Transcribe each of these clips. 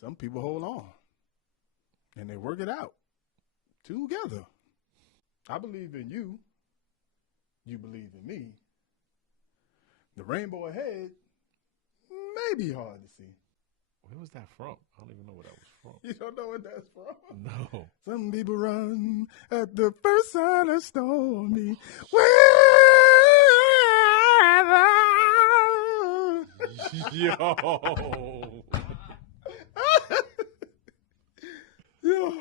Some people hold on and they work it out together. I believe in you. You believe in me. The rainbow ahead may be hard to see. Where was that from? I don't even know where that was from. You don't know what that's from? No. Some people run at the first sign of stormy weather. Yo. Yo.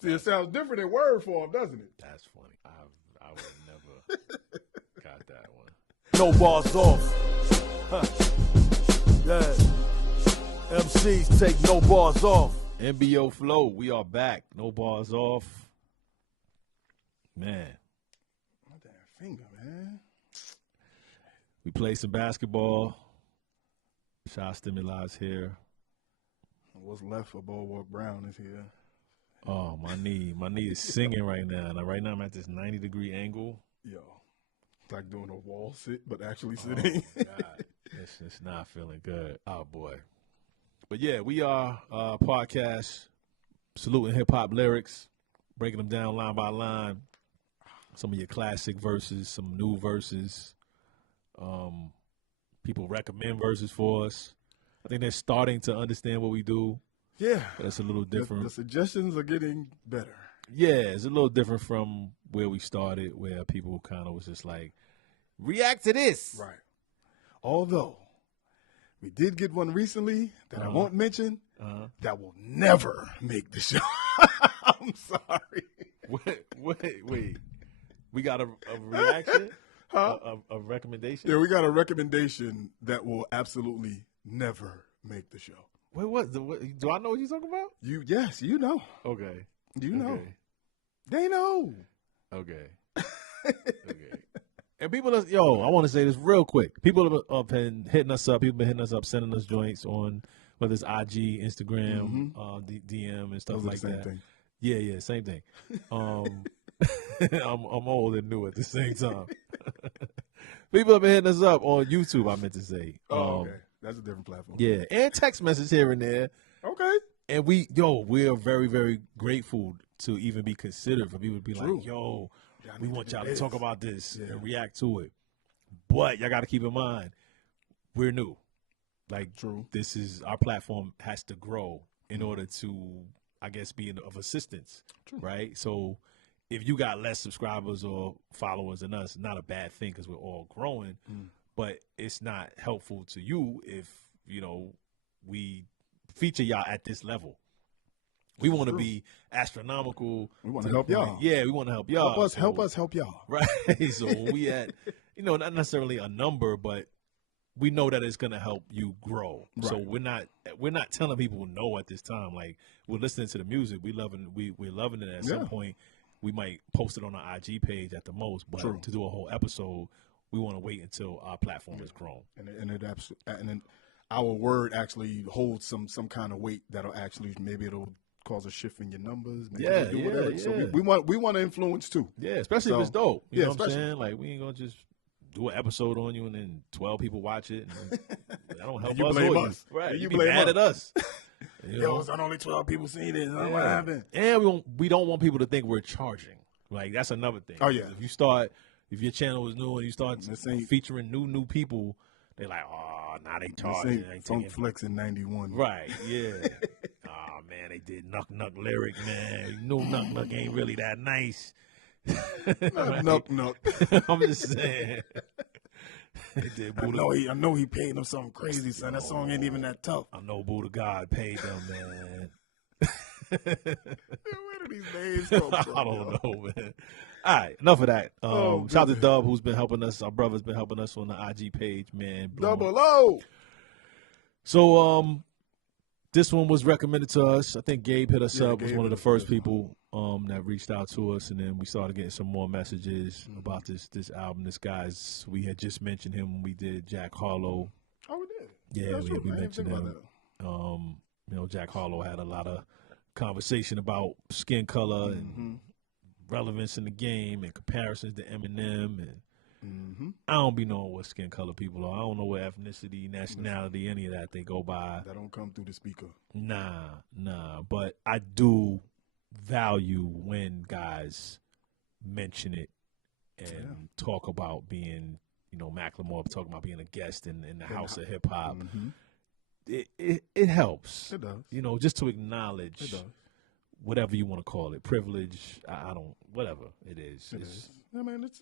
See, it sounds different in word form, doesn't it? That's funny. I would never got that one. No bars off. Huh. Yeah. MCs take no bars off. NBO Flow, we are back. No bars off. Man. What that finger, man? We played some basketball. Shot Stimulus here. What's left for Bulwark Brown is here. Oh, my knee. My knee is singing right now. Now, right now I'm at this 90-degree angle. Yo. It's like doing a wall sit, but actually sitting. Oh, my God. It's not feeling good. Oh, boy. But, yeah, we are a podcast saluting hip-hop lyrics, breaking them down line by line. Some of your classic verses, some new verses. People recommend verses for us. I think they're starting to understand what we do. Yeah. That's a little different. The suggestions are getting better. Yeah, it's a little different from where we started, where people kind of was just like, react to this. Right. Although, we did get one recently that I won't mention that will never make the show. I'm sorry. Wait. We got a reaction? Huh? A recommendation? Yeah, we got a recommendation that will absolutely never make the show. Wait, what? Do I know what you're talking about? Yes, you know. Okay. You know. Okay. They know. Okay. Okay. And people, I want to say this real quick. People have been hitting us up. People been hitting us up, sending us joints on whether it's IG, Instagram, DM, and stuff like that. Thing. Yeah, same thing. I'm old and new at the same time. People have been hitting us up on YouTube, I meant to say. Okay. That's a different platform. Yeah, and text message here and there. Okay. And we are very, very grateful to even be considered for people to be True. like, yo, Yeah, we want y'all to talk about this Yeah. and react to it. But y'all got to keep in mind, we're new. Like, True. this is, our platform has to grow in order to, I guess, be of assistance. True. Right? So if you got less subscribers or followers than us, not a bad thing because we're all growing. But it's not helpful to you if, we feature y'all at this level. We want to be astronomical. We want to help y'all. Yeah, we want to help y'all. Help us help y'all. Right. So we at, not necessarily a number, but we know that it's going to help you grow. Right. So we're not telling people no at this time. Like, we're listening to the music. We're loving it. At some point, we might post it on our IG page at the most. But to do a whole episode, we want to wait until our platform is grown. And then our word actually holds some kind of weight that'll actually, maybe it'll cause a shift in your numbers. Maybe Yeah, do whatever. yeah. So we want to influence too. Yeah, especially if it's dope. You know what I'm especially. saying? Like, we ain't going to just do an episode on you and then 12 people watch it. And that don't help you us. blame or us. Right. You You be blame mad us. at us. Yo, it's not only 12 people seen it. What happened? And we don't want people to think we're charging. Like, that's another thing. Oh, yeah. If your channel is new and you start featuring new people, they're like, oh, now they charging. This ain't Funk Flex in 91. Right, yeah. Oh, man, they did Nuck Nuck lyric, man. You know Nuck Nuck ain't really that nice. Nuck Nuck. I'm just saying. I know he paid them something crazy, son. That song ain't even that tough. I know Buddha God paid them, man. Where do these names come from? I don't know, man. All right, enough of that. Shout out to Dub, who's been helping us. Our brother's been helping us on the IG page, man. Double O. So, this one was recommended to us. I think Gabe hit us up. Was one of the first people that reached out to us, and then we started getting some more messages about this album. This guy's, we had just mentioned him when we did Jack Harlow. Oh, we did. Yeah, That's we true. mentioned him. Jack Harlow had a lot of conversation about skin color and relevance in the game and comparisons to Eminem I don't be knowing what skin color people are. I don't know what ethnicity, nationality, any of that they go by. That don't come through the speaker. Nah. But I do value when guys mention it and talk about being, Macklemore talking about being a guest in the house of hip hop. It helps. It does. Just to acknowledge whatever you want to call it, privilege. I don't, whatever it is. It is. I mean, it's.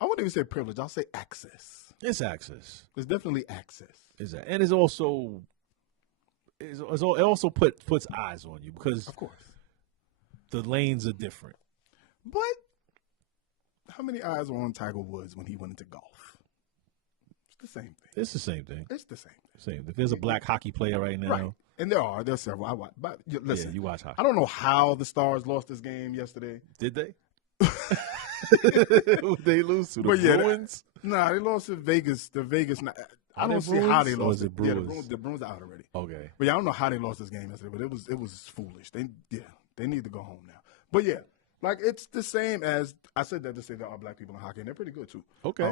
I wouldn't even say privilege. I'll say access. It's access. It's definitely access. And it's also, it also puts eyes on you because, of course, the lanes are different. But how many eyes were on Tiger Woods when he went into golf? It's the same thing. It's the same thing. It's the same thing. Same thing. There's a black hockey player right now. Right. And there's several. I watch. But listen, you watch hockey. I don't know how the Stars lost this game yesterday. Did they? They lose to the Bruins? Nah, they lost to Vegas. The Vegas. I don't see how they lost. It Bruins? Yeah, the Bruins are out already. Okay. But yeah, I don't know how they lost this game yesterday. But it was foolish. They need to go home now. But yeah, like it's the same as I said that to say there are black people in hockey, and they're pretty good too. Okay.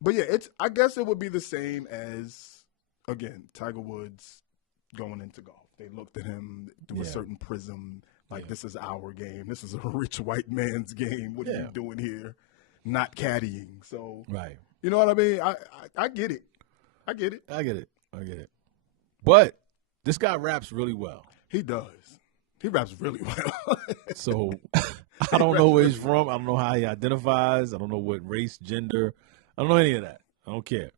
But yeah, I guess it would be the same as, again, Tiger Woods going into golf. They looked at him through a certain prism, like this is our game. This is a rich white man's game. What are you doing here? Not caddying. So, right. You know what I mean? I get it. I get it. But this guy raps really well. He does. He raps really well. So I don't know where he's from. I don't know how he identifies. I don't know what race, gender. I don't know any of that. I don't care.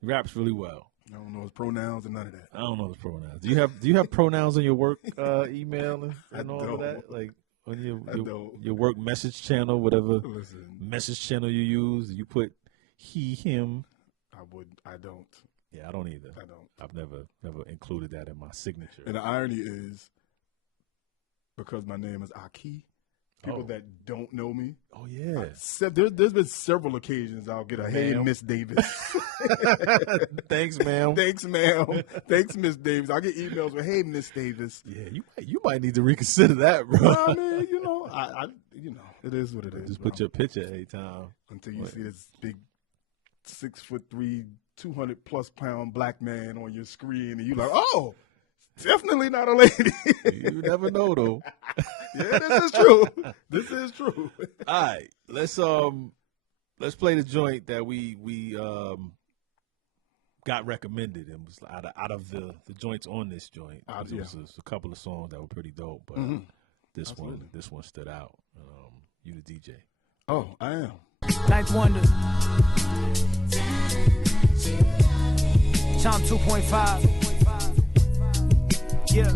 He raps really well. I don't know his pronouns and none of that. I don't know his pronouns. Do you have pronouns on your work email and all of that? Like on your work message channel, whatever message channel you use, you put he, him. I don't. Yeah, I don't either. I don't. I've never included that in my signature. And the irony is, because my name is Aki, people that don't know me. Oh, yeah. There's been several occasions I'll get a, hey, Miss Davis. Thanks, ma'am. Thanks, ma'am. Thanks, Miss Davis. I'll get emails with, hey, Miss Davis. Yeah, you might need to reconsider that, bro. I mean, it is what it is. Just put your picture every time. Until you see this big 6'3", 200+ pound black man on your screen, and you're like, oh, definitely not a lady. You never know, though. Yeah, this is true. This is true. All right, let's play the joint that we got recommended. It was out of the joints on this joint. It was a couple of songs that were pretty dope, but this one stood out. You the DJ? Oh, I am. Ninth Wonder. Tom 2.5. Yeah.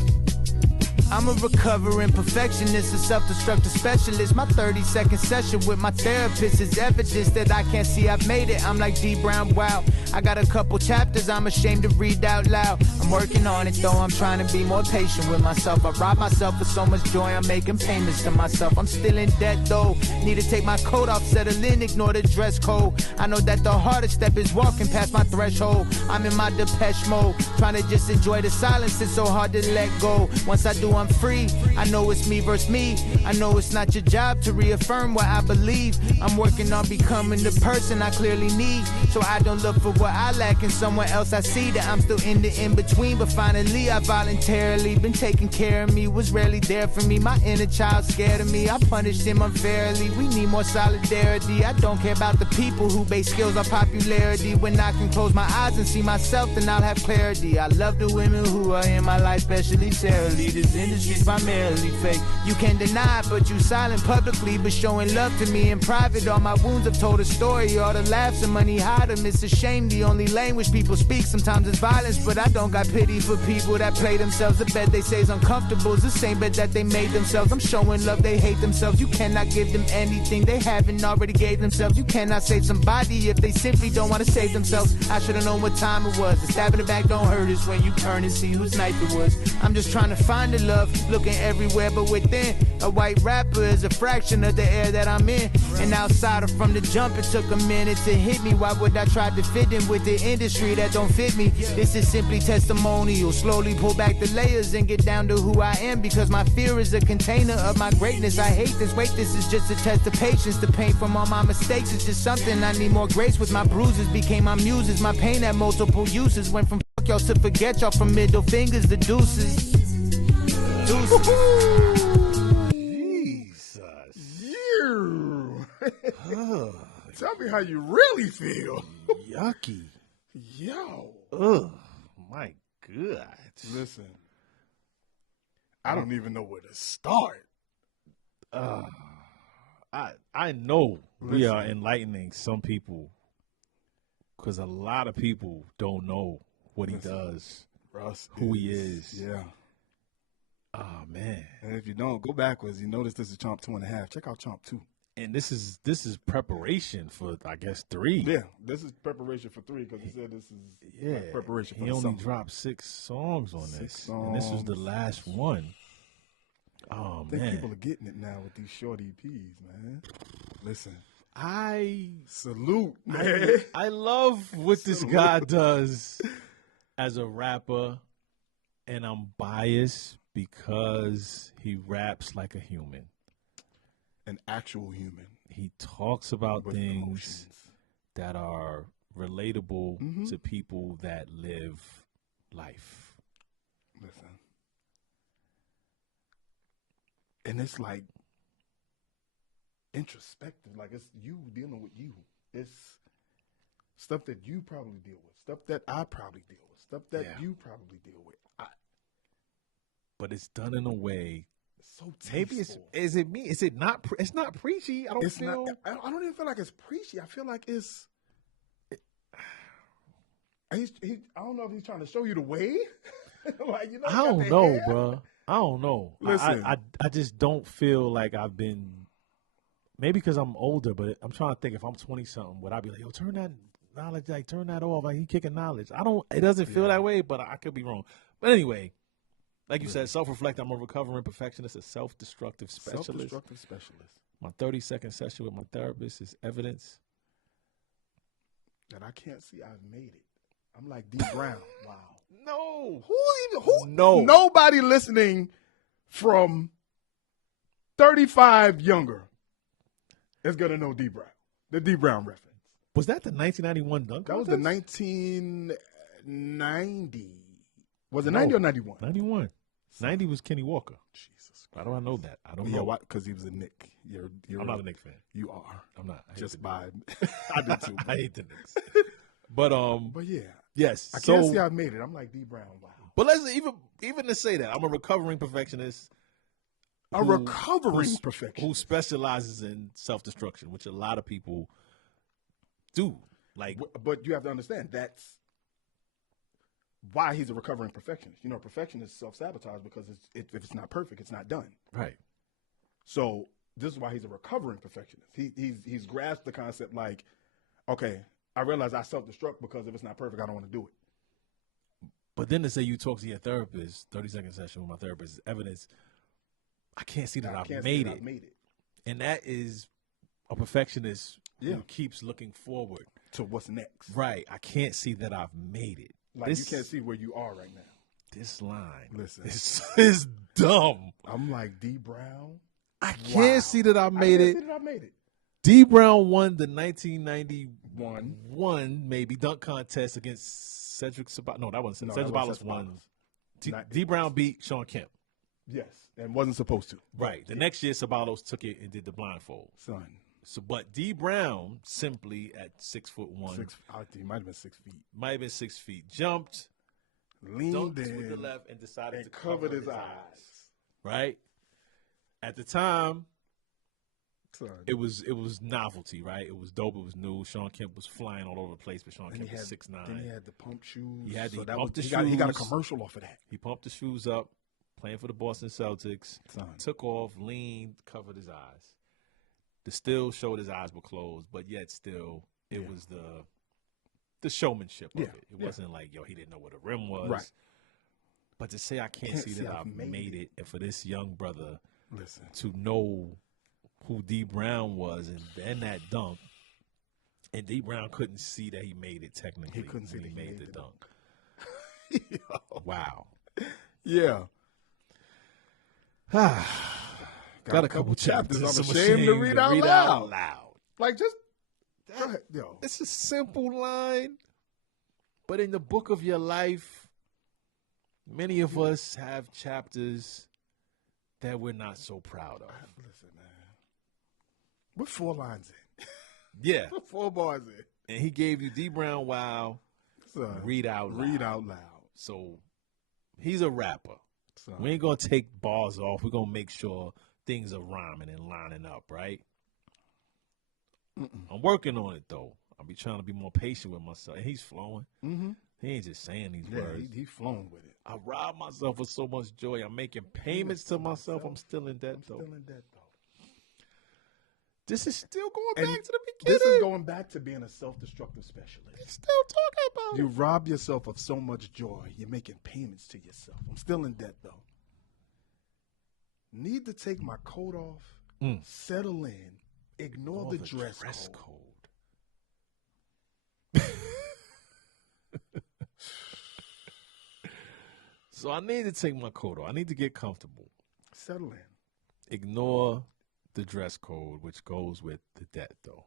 I'm a recovering perfectionist, a self-destructive specialist. My 30-second session with my therapist is evidence that I can't see I've made it. I'm like D. Brown, wow. I got a couple chapters I'm ashamed to read out loud. I'm working on it though, I'm trying to be more patient with myself. I rob myself of so much joy, I'm making payments to myself. I'm still in debt though, need to take my coat off, settle in, ignore the dress code. I know that the hardest step is walking past my threshold. I'm in my Depeche mode, trying to just enjoy the silence, it's so hard to let go. Once I do, I'm free. I know it's me versus me. I know it's not your job to reaffirm what I believe. I'm working on becoming the person I clearly need, so I don't look for what I lack in someone else. I see that I'm still in the in-between, but finally I voluntarily been taking care of me. Was rarely there for me. My inner child scared of me. I punished him unfairly. We need more solidarity. I don't care about the people who base skills on popularity. When I can close my eyes and see myself, then I'll have clarity. I love the women who are in my life, especially Sarah Lee. This industry's primarily fake. You can't deny it, but you silent publicly, but showing love to me in private. All my wounds have told a story. All the laughs and money hide them. It's a shame the only language people speak sometimes is violence, but I don't got pity for people that play themselves. The bed they say is uncomfortable is the same bed that they made themselves. I'm showing love, they hate themselves. You cannot give them anything they haven't already gave themselves. You cannot save somebody if they simply don't want to save themselves. I should have known what time it was. The stab in the back don't hurt us when you turn and see whose knife it was. I'm just trying to find the love love, looking everywhere but within. A white rapper is a fraction of the air that I'm in. And outside of from the jump, it took a minute to hit me. Why would I try to fit in with the industry that don't fit me? This is simply testimonial. Slowly pull back the layers and get down to who I am, because my fear is a container of my greatness. I hate this. Wait, this is just a test of patience. The pain from all my mistakes is just something I need more grace with. My bruises became my muses. My pain had multiple uses. Went from fuck y'all to forget y'all, from middle fingers to deuces. Deuces. Jesus. You. Tell me how you really feel. Yucky. Yo. Ugh. My God. Listen, I don't even know where to start. I know we Listen. are enlightening some people, because a lot of people don't know what he does, Russ, who he is. Yeah. Oh man. And if you don't, go backwards. You notice this is Chomp 2.5. Check out Chomp 2. And this is preparation for, I guess, 3. Yeah, this is preparation for 3, because he said this is like preparation for he the only summer. dropped 6 songs on 6 this, and this was the songs. last one. Oh I think man, people are getting it now with these short EPs, man. Listen, I salute, man. I love what this guy does as a rapper, and I'm biased because he raps like a human. An actual human He talks about with things emotions. that are relatable Mhm. to people that live life. Listen. And it's like introspective. Like, it's you dealing with you. It's stuff that you probably deal with. Stuff that I probably deal with. Stuff that Yeah. you probably deal with. But it's done in a way. It's so Maybe tasteful. is it me? Is it not? It's not preachy. I don't It's feel. not. I don't even feel like it's preachy. I feel like it's. I don't know if he's trying to show you the way. Like, you know, I he got don't the know, hair. bro. I don't know. Listen. I just don't feel like I've been. Maybe because I'm older, but I'm trying to think. If I'm 20 something, would I be like, yo, turn that knowledge, like turn that off? Like he kicking knowledge. I don't. It doesn't feel that way, but I could be wrong. But anyway, like you said, self-reflect. I'm a recovering perfectionist, a self-destructive specialist. Self-destructive specialist. My 30-second session with my therapist is evidence That I can't see I've made it. I'm like D Brown. Wow. No. Who? No. Nobody listening from 35 younger is gonna know D Brown. The D Brown reference. Was that the 1991 dunk That was contest? the 1990. Was it 90 or 91? 91. 90 was Kenny Walker. Jesus. How do I know that? I don't Yeah, know. why? Because he was a Knick. You're I'm not a Knicks fan. You are. I'm not. I hate Just the by. I do too. I hate the Knicks. But But yeah, yes. I so, can't see I've made it. I'm like D Brown. Wow. but let's even to say that I'm a recovering perfectionist. A recovering perfectionist. who specializes in self-destruction, which a lot of people do. Like, But you have to understand that's why he's a recovering perfectionist. You know, perfectionists self-sabotage because if it's not perfect, it's not done. right. So this is why he's a recovering perfectionist. He's grasped the concept like, okay, I realize I self-destruct because if it's not perfect, I don't want to do it. But then to say you talk to your therapist, 30-second session with my therapist is evidence. I can't see that I've made it. And that is a perfectionist Yeah. who keeps looking forward. To what's next. Right. I can't see that I've made it. Like, you can't see where you are right now. This line Listen. is dumb. I'm like, D Brown. I can't see that I made it. I can't see that I made it. D Brown won the 1991 maybe dunk contest against Cedric Sabalos. No, that wasn't. No, Cedric that wasn't Sabalos won. Not- D Brown beat Sean Kemp. Yes, and wasn't supposed to. Right. The next year, Sabalos took it and did the blindfold. Son. So, but D Brown simply at 6'1", He might have been 6 feet. might have been 6 feet, jumped, Leaned dunked in with the left, and decided and to covered his eyes. Right. At the time, Son. it was novelty. Right. It was dope. It was new. Sean Kemp was flying all over the place, but Sean Then Kemp he was had 6'9". Then he had the pump shoes. He had the that pump was, the he got a shoes. commercial off of that. He pumped the shoes up, playing for the Boston Celtics. Son. Took off, leaned, covered his eyes. The still showed his eyes were closed, but yet still it was the showmanship of Yeah, it. It yeah. wasn't like, yo, he didn't know what a rim was. Right. But to say I can't see that I've made it, and for this young brother Listen. to know who D Brown was and then that dunk, and D Brown couldn't see that he made it technically. He couldn't see when that he made the dunk. Yo. Wow. Yeah. Got a couple chapters I'm I'm ashamed to read out loud. Like, just go ahead, yo. It's a simple line, but in the book of your life, many of us have chapters that we're not so proud of. Listen, man. What 4 lines in? Yeah. What 4 bars in? And he gave you D Brown Wow, Son, read out loud. Read out loud. So he's a rapper. Son. We ain't going to take bars off. We're going to make sure things are rhyming and lining up, right? I'm working on it, though. I'll be trying to be more patient with myself. And he's flowing. Mm-hmm. He ain't just saying these Yeah, words. he's flown with it. I rob myself of so much joy. I'm making payments to myself. I'm still in debt, though. Still in debt, though. This is still going And back to the beginning. this is going back to being a self-destructive specialist. Still talking about You rob yourself of so much joy. You're making payments to yourself. I'm still in debt, though. Need to take my coat off, settle in, ignore the dress code. So I need to take my coat off. I need to get comfortable. Settle in. Ignore the dress code, which goes with the debt, though.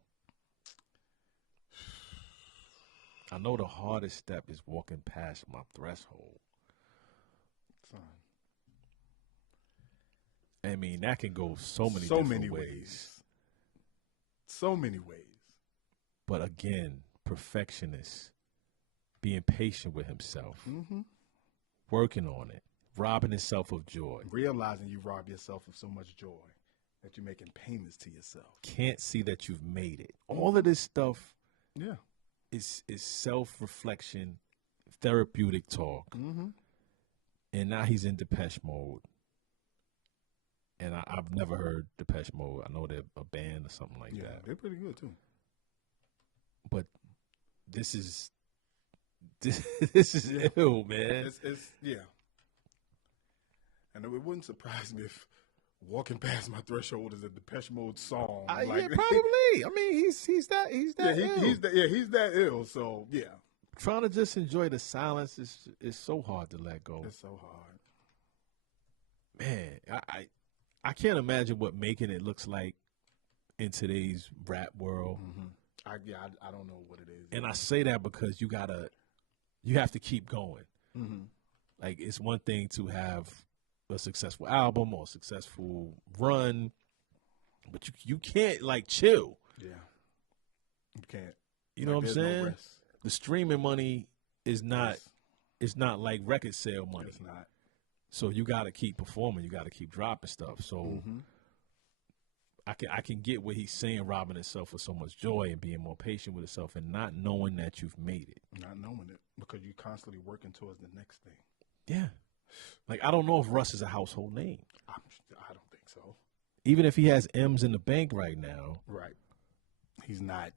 I know the hardest step is walking past my threshold. Son. I mean, that can go so many ways. So many ways. But again, perfectionist, being patient with himself, working on it, robbing himself of joy. Realizing you rob yourself of so much joy that you're making payments to yourself. Can't see that you've made it. All of this stuff Yeah. is self-reflection, therapeutic talk. And now he's in Depeche Mode. And I've never heard Depeche Mode. I know they're a band or something like that. They're pretty good, too. But this is ill, man. It's yeah. And it wouldn't surprise me if Walking Past My Threshold is a Depeche Mode song. Yeah, probably. I mean, he's that ill. He's that ill. So yeah, trying to just enjoy the silence is so hard to let go. It's so hard. Man, I can't imagine what making it looks like in today's rap world. I don't know what it is. And I say that because you have to keep going. Like, it's one thing to have a successful album or a successful run, but you can't like chill. Yeah, you can't. You know what I'm saying? No rest. The streaming money is not. It's not like record sale money. It's not. So you got to keep performing. You got to keep dropping stuff. So I can get what he's saying, robbing himself of so much joy and being more patient with himself and not knowing that you've made it. Not knowing it because you're constantly working towards the next thing. Yeah. Like, I don't know if Russ is a household name. I don't think so. Even if he has M's in the bank right now. Right. He's not.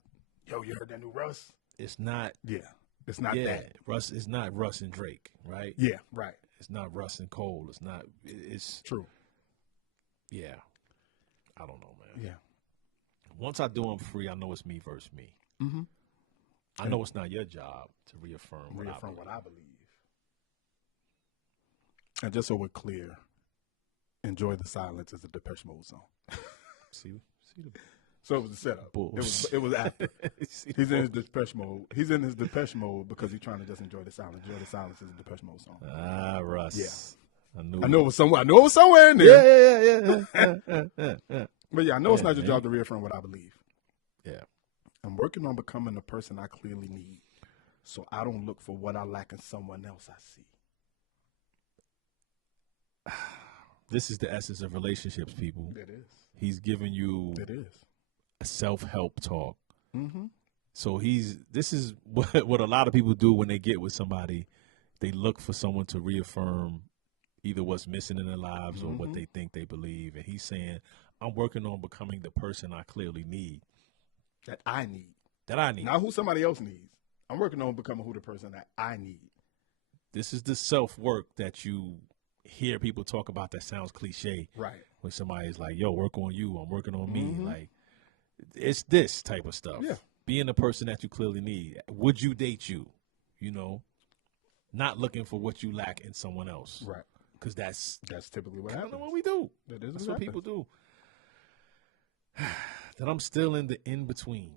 Yo, you heard that new Russ? It's not. Yeah. It's not that. Russ is not Russ and Drake, right? Yeah, right. It's not Russ and Cole. It's not. It's true. Yeah. I don't know, man. Yeah. Once I do them free, I know it's me versus me. I know it's not your job to reaffirm what I believe. And just so we're clear, Enjoy the Silence is a Depeche Mode song. See so it was the setup. Bullshit. It was after. He's in his Depeche Mode. He's in his Depeche Mode because he's trying to just enjoy the silence. Enjoy the Silence is a Depeche Mode song. Russ. Yeah. I know it was somewhere. I know it was somewhere in there. Yeah. But yeah, I know it's not your job to reaffirm what I believe. Yeah. I'm working on becoming the person I clearly need, so I don't look for what I lack in someone else I see. This is the essence of relationships, people. It is. He's giving you a self-help talk. So this is what a lot of people do when they get with somebody. They look for someone to reaffirm either what's missing in their lives or what they think they believe. And he's saying, I'm working on becoming the person I clearly need. That I need. Not who somebody else needs. I'm working on becoming the person that I need. This is the self-work that you hear people talk about that sounds cliche. Right. When somebody's like, yo, work on you, I'm working on me. Mhm. Like, it's this type of stuff. Yeah. Being the person that you clearly need. Would you date you? You know, not looking for what you lack in someone else. Right. Because that's typically what kind happens. of what we do. That is That's what what people do. That I'm still in the in-between.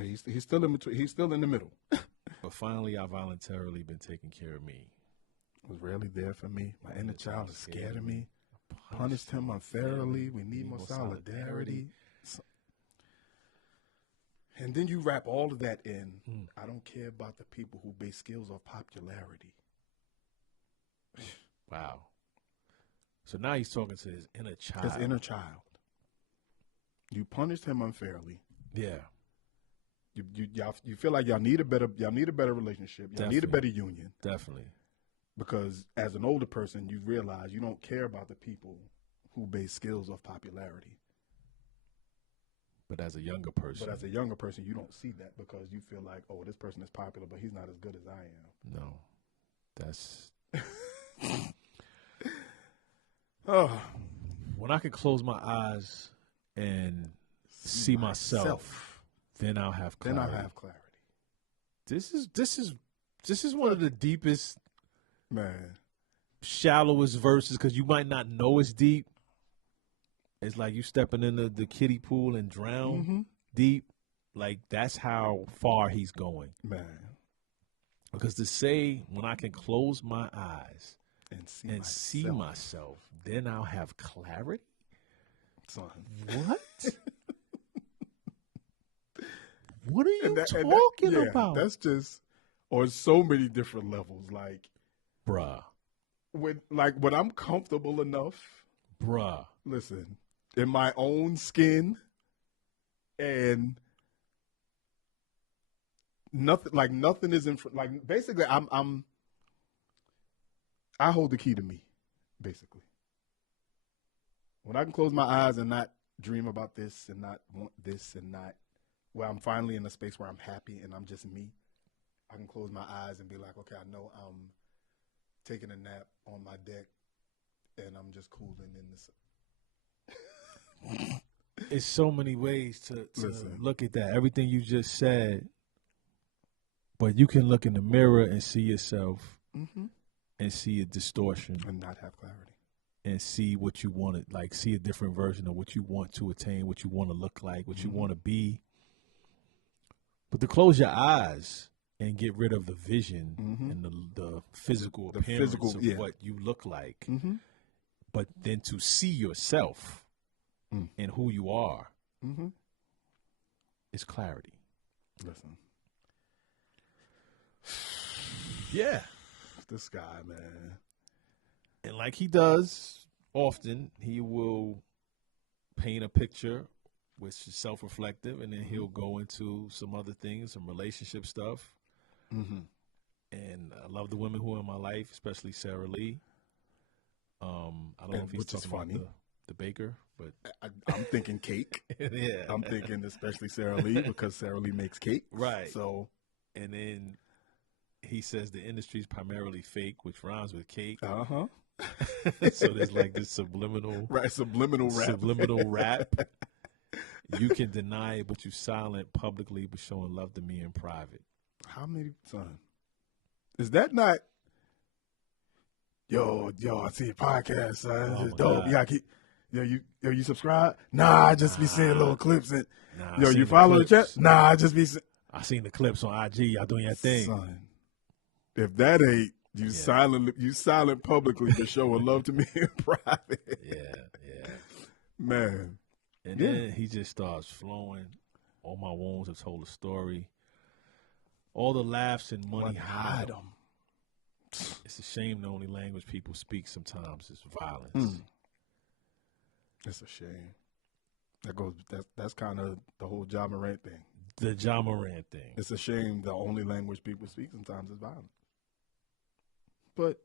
He's still in between. He's still in the middle. But finally, I voluntarily been taking care of me. Was rarely there for me. My inner child is scared of me. Punished him unfairly. We need more solidarity. And then you wrap all of that in. I don't care about the people who base skills off popularity. Wow. So now he's talking to his inner child. His inner child. You punished him unfairly. Yeah. You feel like y'all need a better relationship. Y'all need a better union. Definitely. Because as an older person, you realize you don't care about the people who base skills off popularity. But as a younger person. You don't see that because you feel like, oh, this person is popular, but he's not as good as I am. No. That's... Oh. When I can close my eyes and see myself, then I'll have clarity. This is one of the deepest, shallowest verses because you might not know it's deep. It's like you stepping into the kiddie pool and drown deep. Like that's how far he's going. Man. Because to say when I can close my eyes and see myself, then I'll have clarity. Son. What? What are you talking about? That's just on so many different levels. Like, bruh. When I'm comfortable enough, bruh. Listen, in my own skin, and nothing is in like basically I hold the key to me, basically. When I can close my eyes and not dream about this and not want this and not where I'm finally in a space where I'm happy and I'm just me, I can close my eyes and be like, okay, I know I'm taking a nap on my deck and I'm just cooling in this. It's so many ways to look at that. Everything you just said, but you can look in the mirror and see yourself and see a distortion. And not have clarity. And see what you want to, like, see a different version of what you want to attain, what you want to look like, what you want to be. But to close your eyes and get rid of the vision and the physical appearance of what you look like, but then to see yourself and who you are is clarity. Listen. Yeah. This guy, man. And like he does often, he will paint a picture which is self-reflective, and then he'll go into some other things, some relationship stuff. And I love the women who are in my life, especially Sarah Lee. I don't know if he's talking about the baker, but I'm thinking cake. Yeah. I'm thinking especially Sarah Lee because Sarah Lee makes cake. Right. So, and then he says the industry is primarily fake, which rhymes with cake. So there's like this subliminal rap. You can deny it, but you silent publicly, but showing love to me in private. How many, son? Is that not? Yo, I see your podcast, son. It's dope. You gotta keep. You subscribe? Nah, I just be seeing little clips and. You follow the chat? Nah, I just be. I seen the clips on IG. Y'all doing your thing, son. If that ain't you silent publicly to show a love to me in private. Yeah. Man. And then he just starts flowing. All my wounds have told a story. All the laughs and money hide them. It's a shame the only language people speak sometimes is violence. It's a shame. That's kind of the whole Ja Morant thing. The Ja Morant thing. It's a shame the only language people speak sometimes is violence. But,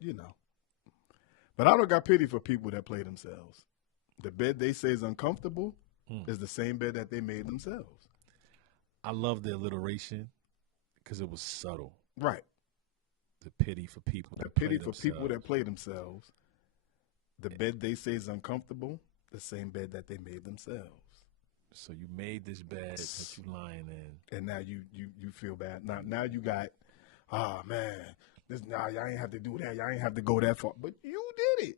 But I don't got pity for people that play themselves. The bed they say is uncomfortable is the same bed that they made themselves. I love the alliteration because it was subtle. Right. The pity for people. The pity for people that play themselves. The bed they say is uncomfortable, the same bed that they made themselves. So you made this bed that you lying in, and now you feel bad. Now you got, man, y'all ain't have to do that. Y'all ain't have to go that far, but you did it.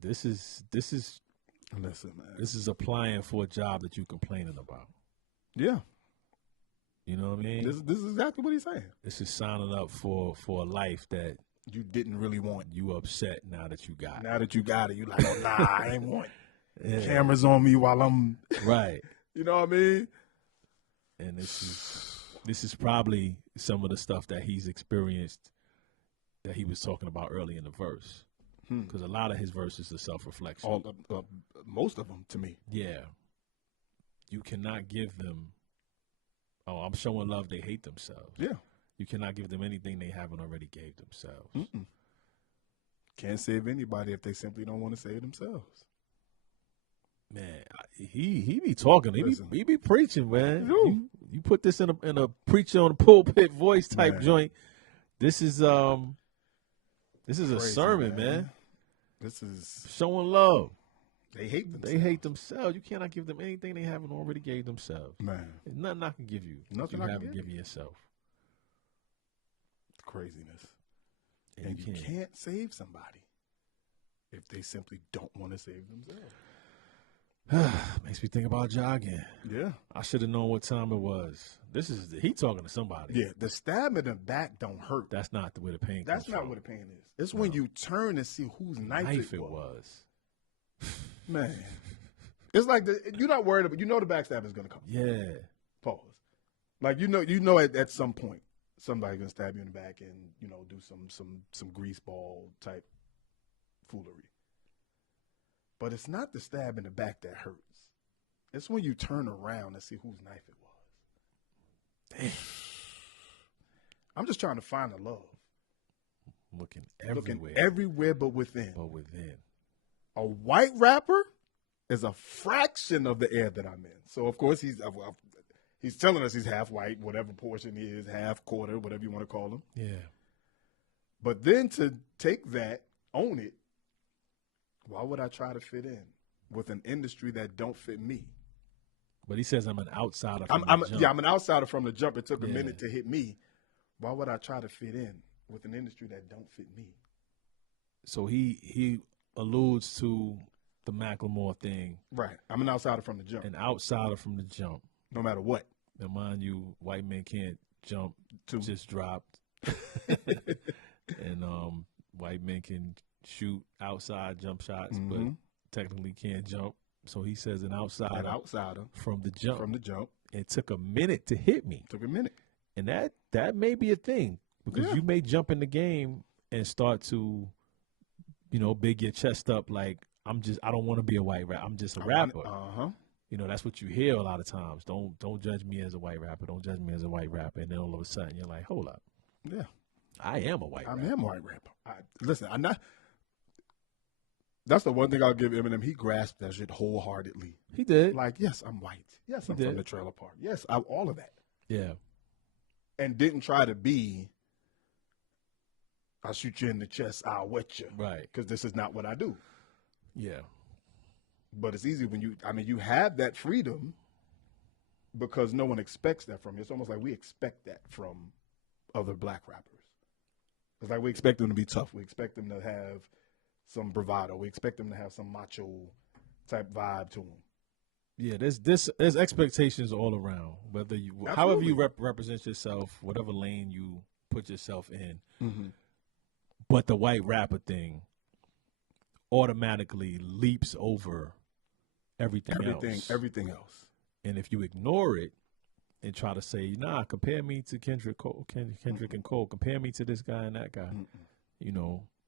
This is listen, man. This is applying for a job that you complaining about. Yeah. You know what I mean? This is exactly what he's saying. This is signing up for a life that you didn't really want. You upset now that you got it. Now that you got it, you like, oh, nah, I ain't want cameras on me while I'm right. You know what I mean? And this is probably some of the stuff that he's experienced that he was talking about early in the verse. Because a lot of his verses are self-reflection. Most of them, to me. Yeah. You cannot give them, I'm showing love, they hate themselves. Yeah. You cannot give them anything they haven't already gave themselves. Mm-mm. Can't save anybody if they simply don't want to save themselves. Man, he be talking. He be preaching, man. You put this in a preacher on the pulpit voice type joint. This is crazy, a sermon, man. This is showing love. They hate themselves. They hate themselves. You cannot give them anything they haven't already gave themselves. Man, there's nothing I can give you. Nothing you I can haven't give given yourself. Craziness. And you can't save somebody if they simply don't want to save themselves. Makes me think about jogging. Yeah. I should have known what time it was. He talking to somebody. Yeah, the stab in the back don't hurt. That's not where the pain That's comes not from. where the pain is. It's when you turn and see whose knife it was. Man. It's like you're not worried about, the backstab is going to come. Yeah. Pause. Like, you know at some point somebody's going to stab you in the back and, do some grease ball type foolery. But it's not the stab in the back that hurts. It's when you turn around and see whose knife it was. Damn. I'm just trying to find the love. Looking everywhere. Looking everywhere but within. A white rapper is a fraction of the air that I'm in. So, of course, he's telling us he's half white, whatever portion he is, half, quarter, whatever you want to call him. Yeah. But then to take that, own it, why would I try to fit in with an industry that don't fit me? But he says I'm an outsider from the jump. Yeah, I'm an outsider from the jump. It took a minute to hit me. Why would I try to fit in with an industry that don't fit me? So he alludes to the Macklemore thing. Right. I'm an outsider from the jump. An outsider from the jump. No matter what. Now, mind you, white men can't jump. Just dropped. And white men can shoot outside jump shots, but technically can't jump. So he says an outsider from the jump. From the jump. It took a minute to hit me. Took a minute. And that may be a thing because you may jump in the game and start to, big your chest up like I don't want to be a white rapper. I'm just a rapper. That's what you hear a lot of times. Don't judge me as a white rapper. Don't judge me as a white rapper. And then all of a sudden you're like, hold up. Yeah. I am a white rapper. I am a white rapper. Listen, I'm not. That's the one thing I'll give Eminem. He grasped that shit wholeheartedly. He did. Like, yes, I'm white. Yes, I'm from the trailer park. Yes, all of that. Yeah. And didn't try to be, I'll shoot you in the chest, I'll wet you. Right. Because this is not what I do. Yeah. But it's easy when you have that freedom because no one expects that from you. It's almost like we expect that from other black rappers. It's like we expect them to be tough. We expect them to have some bravado. We expect them to have some macho type vibe to them. Yeah, there's expectations all around. Whether you, however you represent yourself, whatever lane you put yourself in. Mm-hmm. But the white rapper thing automatically leaps over everything else. Everything else. And if you ignore it and try to say, nah, compare me to Kendrick and Cole, compare me to this guy and that guy.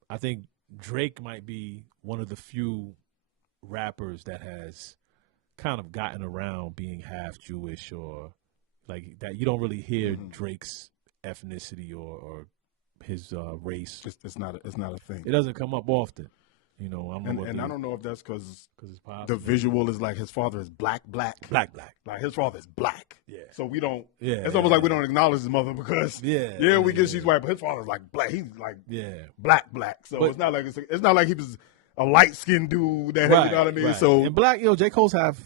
I think Drake might be one of the few rappers that has kind of gotten around being half Jewish or like that. You don't really hear Drake's ethnicity or his race. It's not a thing. It doesn't come up often. You know, I don't know. And I don't know if that's because it's pop. the visual is like his father is black. Black. Like his father is black. Yeah. So we don't. Yeah. It's almost like we don't acknowledge his mother because we get she's white, but his father's like black. He's like black. So it's not like it's not like he was a light skinned dude that you know what I mean. Right. So and black, J. Cole's have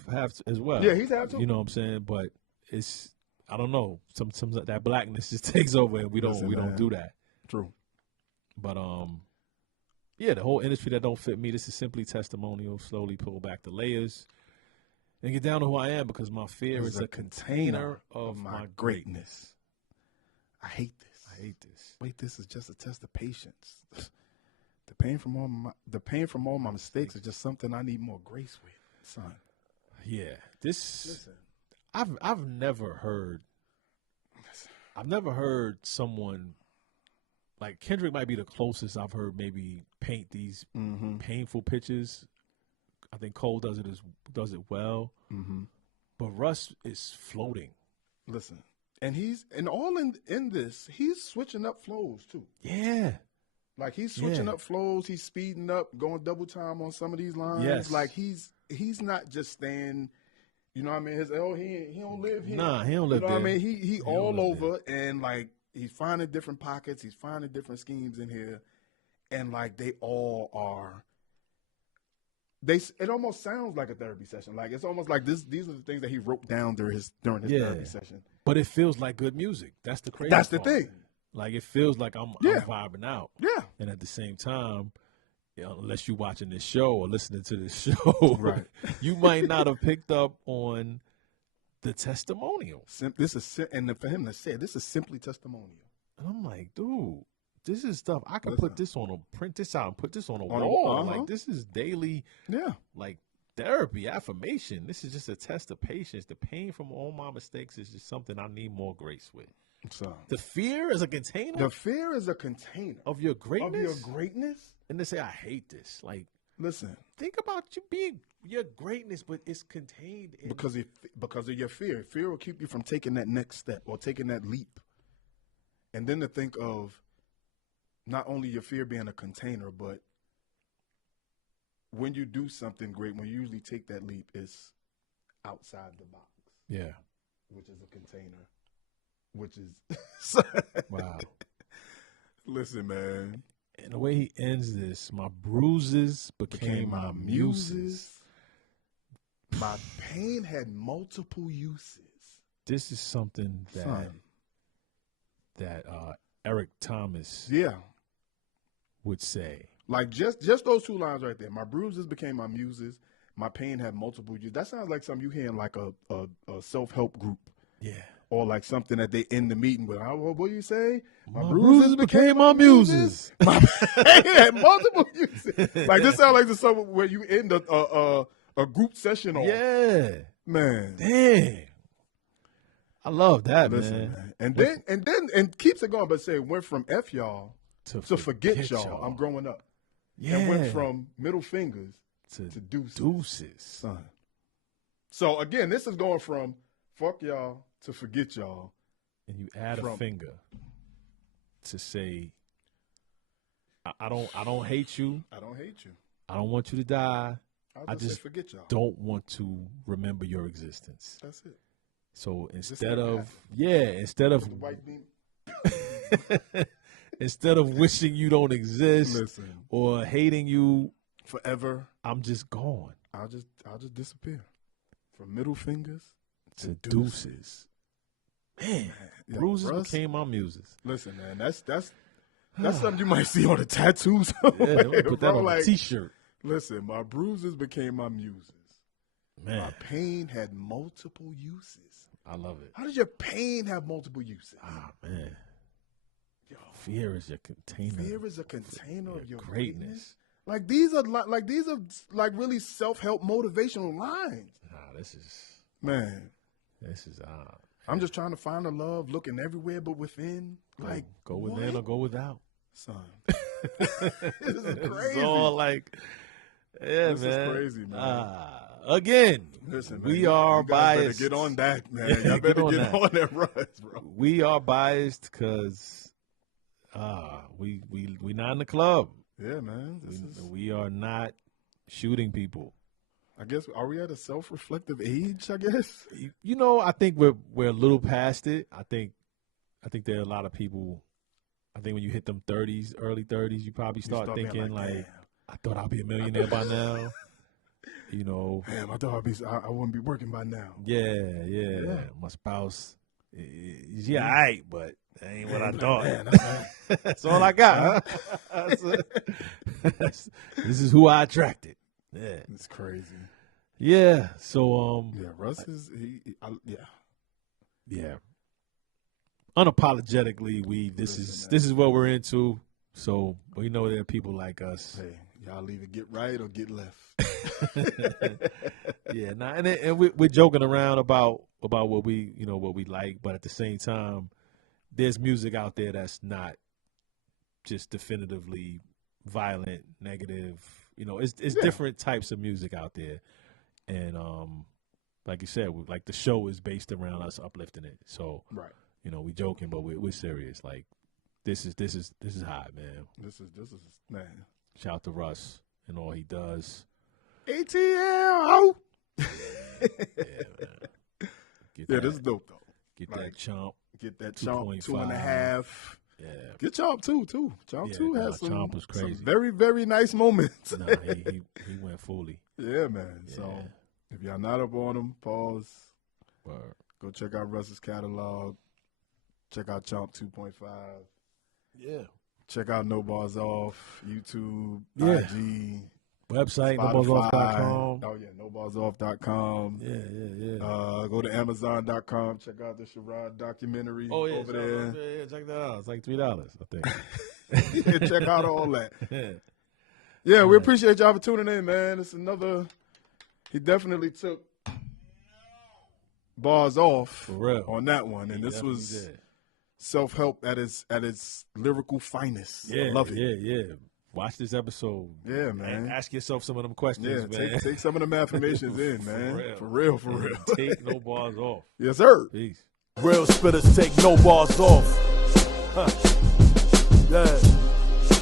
as well. Yeah, he's have too. You know what I'm saying? But it's I don't know. Some that blackness just takes over, and we don't do that. True. But yeah, the whole industry that don't fit me. This is simply testimonial. Slowly pull back the layers and get down to who I am because my fear is a container of my greatness. I hate this. Wait, this is just a test of patience. The pain from all my mistakes is just something I need more grace with, son. Yeah, I've never heard someone. Like Kendrick might be the closest I've heard maybe paint these painful pictures. I think Cole does it well. Mm-hmm. But Russ is floating. Listen, and he's in this, he's switching up flows too. Yeah. Like he's switching up flows, he's speeding up, going double time on some of these lines. Yes. Like he's not just staying, you know what I mean? He don't live here. Nah, he don't live there. You know what I mean? He all over and like he's finding different pockets. He's finding different schemes in here, and like they all are. It almost sounds like a therapy session. Like it's almost like this. These are the things that he wrote down during his therapy session. But it feels like good music. That's the crazy. That's part. The thing. Like it feels like I'm vibing out. Yeah. And at the same time, unless you're watching this show or listening to this show, right, you might not have picked up on the testimonial. This is and for him to say this is simply testimonial. And I'm like, dude, this is stuff I can put this on print this out and put this on a wall. Like this is daily, like therapy, affirmation. This is just a test of patience. The pain from all my mistakes is just something I need more grace with. So the fear is a container. The fear is a container of your greatness. And they say, I hate this. Like, listen, think about you being your greatness, but it's contained in because of your fear. Fear will keep you from taking that next step or taking that leap. And then to think of not only your fear being a container, but when you do something great, when you usually take that leap, it's outside the box. Yeah. Which is a container. Which is wow. Listen, man. And the way he ends this, my bruises became my muses. My pain had multiple uses. This is something that Eric Thomas would say. Like just those two lines right there. My bruises became my muses. My pain had multiple uses. That sounds like something you hear in like a self-help group. Yeah. Or like something that they end the meeting with. What do you say? My bruises became my muses. My pain had multiple uses. Like this sounds like the song where you end a group session on. Yeah. Man. Damn. I love that, man. And then keeps it going, but say it went from F y'all to forget y'all. I'm growing up. Yeah. And went from middle fingers to deuces. Son. So again, this is going from fuck y'all to forget y'all. And you add a finger to say, I don't hate you. I don't hate you. I don't want you to die. I just forget y'all. Don't want to remember your existence. That's it. So instead of white beam. Instead of wishing you don't exist or hating you forever, I'm just gone. I'll just disappear. From middle fingers to deuces. Man, bruises became my muses. Listen, man, that's something you might see on a tattoo somewhere. Yeah, put that on a t-shirt. Listen, my bruises became my muses. Man. My pain had multiple uses. I love it. How does your pain have multiple uses? Ah, man. Yo, fear is your container. Fear is a container of your greatness. Like these are really self-help motivational lines. Nah, this is I'm just trying to find the love, looking everywhere but within. Like go within or go without, son. This is crazy. It's all like, this is crazy, man. Again, listen, man, we are biased. Better get on that, man. Y'all better get on that Russ, bro. We are biased because we not in the club. Yeah, man. We are not shooting people. I guess, are we at a self-reflective age, I guess? You know, I think we're a little past it. I think there are a lot of people. I think when you hit them 30s, early 30s, you probably start being thinking like, damn. I thought I'd be a millionaire by now. You know. Damn, I thought I wouldn't be working by now. Yeah. My spouse, all right, but that ain't what I thought. Man, That's all I got. Huh? This is who I attracted. Yeah, it's crazy. Yeah. So yeah, Russ is yeah. Unapologetically, this is what we're into. So we know there are people like us. Hey, y'all either get right or get left. Yeah, and we're joking around about what we like, but at the same time, there's music out there that's not just definitively violent, negative. You know, it's different types of music out there, and like you said, like the show is based around us uplifting it. So right, you know, we joking, but we're serious. Like this is hot, man. This is man. Shout out to Russ and all he does. ATL. Yeah, man. This is dope though. Get that chomp. Get that chomp 2.5. Yeah. Get Chomp 2 too. Chomp 2 has Chomp was crazy. some very, very nice moments. Nah, he went fully. Yeah, man. Yeah. So if y'all not up on him, pause. Word. Go check out Russ's catalog. Check out Chomp 2.5. Yeah. Check out No Bars Off, YouTube, Yeah. IG. Website, Spotify. nobarsoff.com. Oh, yeah, nobarsoff.com. Yeah. Go to Amazon.com. Check out the Sherrod documentary over there. Yeah, check that out. It's like $3, I think. Yeah, check out all that. Yeah. Yeah, we appreciate y'all for tuning in, man. It's another. He definitely took bars off For real. on that one, and this was self-help at its lyrical finest. Yeah, I love it. Yeah. Watch this episode. Yeah, man. And ask yourself some of them questions, Yeah, man. take some of them affirmations in, man. For real. Take no bars off. Yes, sir. Peace. Real spitters take no bars off. Huh. Yeah.